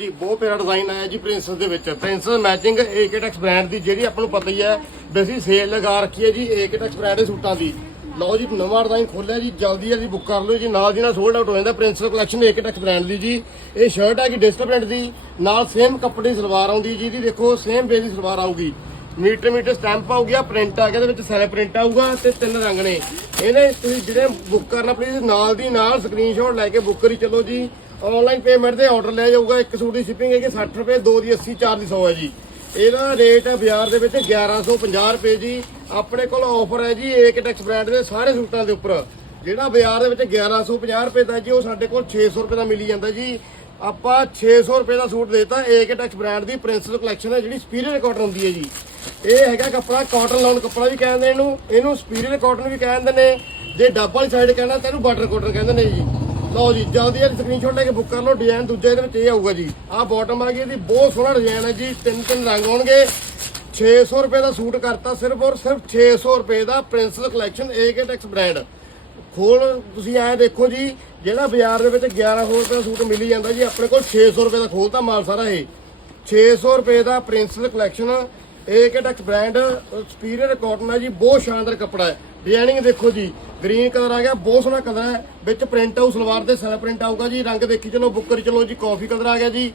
ਜੀ, ਬਹੁਤ ਪਿਆਰਾ ਡਿਜ਼ਾਈਨ ਆਇਆ ਜੀ ਪ੍ਰਿੰਸਸ ਦੇ ਵਿੱਚ। ਪ੍ਰਿੰਸਸ ਮੈਚਿੰਗ ਏਕੇਟੈਕਸ ਬ੍ਰਾਂਡ ਦੀ, ਜਿਹੜੀ ਆਪਾਂ ਨੂੰ ਪਤਾ ਹੀ ਹੈ ਬੇਸੀ ਸੇਲ ਲਗਾ ਰੱਖੀ ਹੈ ਜੀ ਏਕਟੈਕਸ ਬ੍ਰਾਂਡ ਦੇ ਸੂਟਾਂ ਦੀ। ਲਓ ਜੀ, ਨਵਾਂ ਡਿਜ਼ਾਈਨ ਖੋਲਿਆ ਜੀ, ਜਲਦੀ ਜਲਦੀ ਬੁੱਕ ਕਰ ਲਓ ਜੀ, ਨਾਲ ਦੀ ਨਾਲ ਸੋਲਡ ਆਊਟ ਹੋ ਜਾਂਦਾ ਪ੍ਰਿੰਸਲ ਕਲੈਕਸ਼ਨ ਏਕਟੈਕਸ ਬ੍ਰਾਂਡ ਦੀ ਜੀ। ਇਹ ਸ਼ਰਟ ਹੈ ਕਿ ਡਿਸਟਰ ਪ੍ਰਿੰਟ ਦੀ, ਨਾਲ ਸੇਮ ਕੱਪੜੇ ਦੀ ਸਲਵਾਰ ਆਉਂਦੀ ਜੀ ਦੀ ਦੇਖੋ ਸੇਮ ਬੇਸ ਦੀ ਸਲਵਾਰ ਆਊਗੀ। ਮੀਟਰ ਮੀਟਰ ਸਟੈਂਪ ਆਊ ਗਿਆ ਪ੍ਰਿੰਟ ਆ ਗਿਆ, ਇਹਦੇ ਵਿੱਚ ਸੈਲ ਪ੍ਰਿੰਟ ਆਊਗਾ ਤੇ ਤਿੰਨ ਰੰਗ ਨੇ। ਇਹਨੇ ਤੁਸੀਂ ਜਿਹੜੇ ਬੁੱਕ ਕਰਨਾ ਪਲੀਜ਼ ਨਾਲ ਦੀ ਨਾਲ ਸਕਰੀਨਸ਼ਾਟ ਲੈ ਕੇ ਬੁੱਕ ਕਰੀ ਚੱਲੋ ਜੀ। ਆਨਲਾਈਨ ਪੇਮੈਂਟ ਤੇ ਆਰਡਰ ਲੈ ਜਾਊਗਾ, ਇੱਕ ਸੂਟ ਦੀ ਸ਼ਿਪਿੰਗ ਹੈਗੀ 60 ਰੁਪਏ, ਦੋ ਦੀ 80 ਚਾਰ ਦੀ 100 ਹੈ ਜੀ। ਇਹਦਾ ਰੇਟ ਹੈ ਬਾਜ਼ਾਰ ਦੇ ਵਿੱਚ 1150 ਰੁਪਏ ਜੀ। ਆਪਣੇ ਕੋਲ ਆਫਰ ਹੈ ਜੀ ਏਕਟੈਕਸ ਬ੍ਰਾਂਡ ਦੇ ਸਾਰੇ ਸੂਟਾਂ ਦੇ ਉੱਪਰ। ਜਿਹੜਾ ਬਾਜ਼ਾਰ ਦੇ ਵਿੱਚ 1150 ਰੁਪਏ ਦਾ ਜੀ, ਉਹ ਸਾਡੇ ਕੋਲ 600 ਰੁਪਏ ਦਾ ਮਿਲੀ ਜਾਂਦਾ ਜੀ। ਆਪਾਂ 600 ਰੁਪਏ ਦਾ ਸੂਟ ਦੇਤਾ ਏਕਟੈਕਸ ਬ੍ਰਾਂਡ ਦੀ ਪ੍ਰਿੰਸਸ ਕਲੈਕਸ਼ਨ ਹੈ, ਜਿਹੜੀ ਸਪੀਰੀਅਰ ਕਾਟਨ ਹੁੰਦੀ ਹੈ ਜੀ। ਇਹ ਹੈਗਾ ਕੱਪੜਾ ਕਾਟਨ ਲਾਉਣ ਕੱਪੜਾ ਵੀ ਕਹਿੰਦੇ ਇਹਨੂੰ। ਇਹਨੂੰ ਸਪੀਰੀਅਰ ਕਾਟਨ ਵੀ ਕਹਿੰਦੇ ਨੇ। ਜੇ ਡੱਬ ਵਾਲੀ ਸਾਈਡ ਕਹਿੰਦਾ ਤਾਂ ਇਹਨੂੰ ਬਟਰ ਕਾਟਨ ਕਹਿੰਦੇ ਨੇ ਜੀ। ਲਓ ਜੀ ਜਲਦੀ ਜਲਦੀ ਸਕਰੀਨਸ਼ਾਟ ਲੈ ਕੇ ਬੁੱਕ ਕਰ ਲਓ ਡਿਜ਼ਾਈਨ ਦੂਜਾ ਇਹਦੇ ਵਿੱਚ ਇਹ ਆਊਗਾ ਜੀ। ਆਹ ਬਾਟਮ ਆ ਗਈ ਇਹਦੀ ਬਹੁਤ ਸੋਹਣਾ ਡਿਜ਼ਾਈਨ ਹੈ ਜੀ, ਤਿੰਨ ਤਿੰਨ ਰੰਗ ਹੋਣਗੇ। 600 ਰੁਪਏ ਦਾ ਸੂਟ ਕਰਤਾ ਸਿਰਫ ਔਰ ਸਿਰਫ 600 ਰੁਪਏ ਦਾ ਪ੍ਰਿੰਸਲ ਕਲੈਕਸ਼ਨ ਏਕਟੈਕਸ ਬ੍ਰਾਂਡ ਖੋਲ, ਤੁਸੀਂ ਐ ਦੇਖੋ ਜੀ, ਜਿਹੜਾ ਬਾਜ਼ਾਰ ਦੇ ਵਿੱਚ 1100 ਰੁਪਏ ਦਾ ਸੂਟ ਮਿਲੀ ਜਾਂਦਾ ਜੀ, ਆਪਣੇ ਕੋਲ 600 ਰੁਪਏ ਦਾ ਖੋਲਤਾ ਮਾਲ ਸਾਰਾ ਇਹ। 600 ਰੁਪਏ ਦਾ ਪ੍ਰਿੰਸਲ ਕਲੈਕਸ਼ਨ ਏਕਟੈਕਸ ਬ੍ਰਾਂਡ ਸਪੀਰੀਅਰ ਕਾਟਨ ਹੈ ਜੀ, ਬਹੁਤ ਸ਼ਾਨਦਾਰ ਕੱਪੜਾ ਹੈ। ਡਿਜ਼ਾਈਨਿੰਗ ਦੇਖੋ ਜੀ ਗ੍ਰੀਨ ਕਲਰ ਆ ਗਿਆ, ਬਹੁਤ ਸੋਹਣਾ ਕਲਰ ਹੈ। ਵਿੱਚ ਪ੍ਰਿੰਟ ਆਊ ਸਲਵਾਰ ਦੇ ਸਾਰਾ ਪ੍ਰਿੰਟ ਆਊਗਾ ਜੀ, ਰੰਗ ਦੇਖੀ ਚਲੋ, ਬੁੱਕਰ ਚਲੋ ਜੀ ਕਾਫੀ ਕਲਰ ਆ ਗਿਆ ਜੀ।